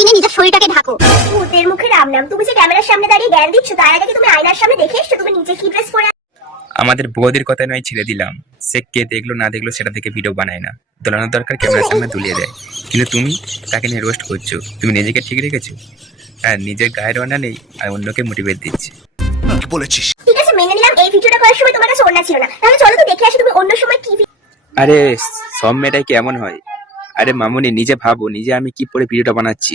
কিনে নিজের শরীরটাকে ঢাকো। ভূতের মুখে রাম নাম। তুমি যে ক্যামেরার সামনে দাঁড়িয়ে জ্ঞান দিচ্ছ, তার আগে কি তুমি আয়নার সামনে দেখে এসছো তুমি নিচে কি ড্রেস পরে? আমাদের বৌদির কথা নয় ছেড়ে দিলাম, সে কে দেখলো না দেখলো সেটা থেকে ভিডিও বানায় না, দোলানোর দরকার ক্যামেরার সামনে দুলিয়ে দেয়। কিন্তু তুমি তাকে নিয়ে রোস্ট করছো। তুমি নিজেকে ঠিক রেখেছো? হ্যাঁ, নিজের গায়ের রান্না নেই আর অন্যকে মোটিভেট দিচ্ছে। বলেছিস। ঠিক আছে, মেনে নিলাম এই ভিডিওটা করার সময় তোমার কাছে ওড়না ছিল না, তাহলে চলো তো দেখে আসি তুমি অন্য সময় কি আরে সব মেয়েটাই কি এমন হয়? আরে মামুনি, নিজে ভাবো, নিজে আমি কি পরে ভিডিওটা বানাচ্ছি।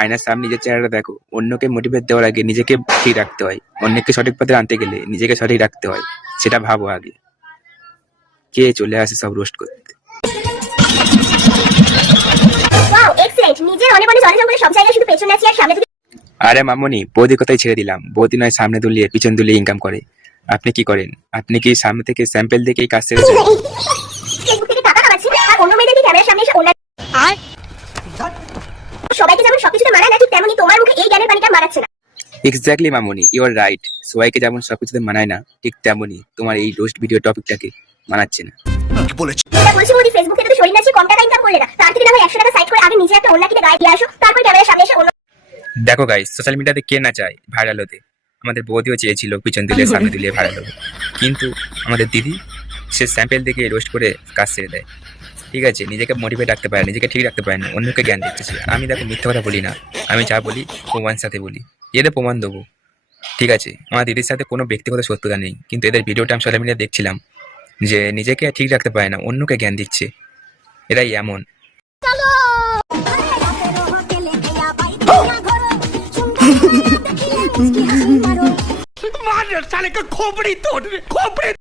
আয়নার সামনে নিজের চেহারাটা দেখো। অন্যকে মোটিভেট দেওয়ার আগে নিজেকে ঠিক রাখতে হয়। অন্যকে সঠিক পথে আনতে গেলে নিজেকে সঠিক রাখতে হয়, সেটা ভাবো আগে। কে চলে আসে সব রোস্ট করতে। Wow excellent. নিজের অনেক অনেক জলে জঙ্গলে সব জায়গায় শুধু পেছনে আছি আর সামনে তুমি। আরে মামুনি, বৌদির কথাই ছেড়ে দিলাম। বৌদি নয় সামনে দুলিয়ে পিছন দুলিয়ে ইনকাম করে। আপনি কি করেন? আপনি কি সামনে থেকে স্যাম্পল দেখে এই কাজ ছেড়েছেন? ফেসবুক থেকে টাকা কামাচ্ছি আর অন্য মেয়েদেরকে ক্যামেরার সামনে এসে ওড়না। সবাইকে যেমন সবকিছুতে মানায় না, ঠিক তেমনই তোমার মুখে এই জ্ঞানের পানিটা মারাচ্ছে না। Exactly Mamuni, you R right. সবাইকে যেমন সবকিছুতে মানায় না, ঠিক তেমনই তোমার এই রোস্ট ভিডিও টপিকটাকে মানাচ্ছে না। বলেছিস। এটা বলছি মোদি, ফেসবুক থেকে তো শরীর নাচিয়ে কম টাকা ইনকাম করলে না, তার থেকে না হয় 100 টাকা সাইড করে আগে নিজে একটা ওড়না কিনে গায়ে দিয়ে আসো, তারপর ক্যামেরার সামনে এসে অন্য। দেখো গাইস, সোশ্যাল মিডিয়াতে কে না চায় ভাইরাল হতে। আমাদের বৌদিও চেয়েছিল পিছন দিলে সামনে দিলে ভাইরাল হবে, কিন্তু আমাদের দিদি সে স্যাম্পেল দেখে রোস্ট করে কাজ ছেড়ে দেয়। ঠিক আছে, নিজেকে মোটিভেট রাখতে পারে, নিজেকে ঠিক রাখতে পারে না, অন্যকে জ্ঞান দিতেছে। আমি দেখো মিথ্যা কথা বলি না, আমি যা বলি প্রমাণ সাথে বলি, এদের প্রমাণ দেবো। ঠিক আছে, আমার দিদির সাথে কোনো ব্যক্তিগত শত্রুতা নেই, কিন্তু এদের ভিডিওটা আমি সোশ্যাল মিডিয়া দেখছিলাম যে নিজেকে ঠিক রাখতে পারে না, অন্যকে জ্ঞান দিচ্ছে। এরাই এমন। मार साले का खोपड़ी तोड़ खोपड़ी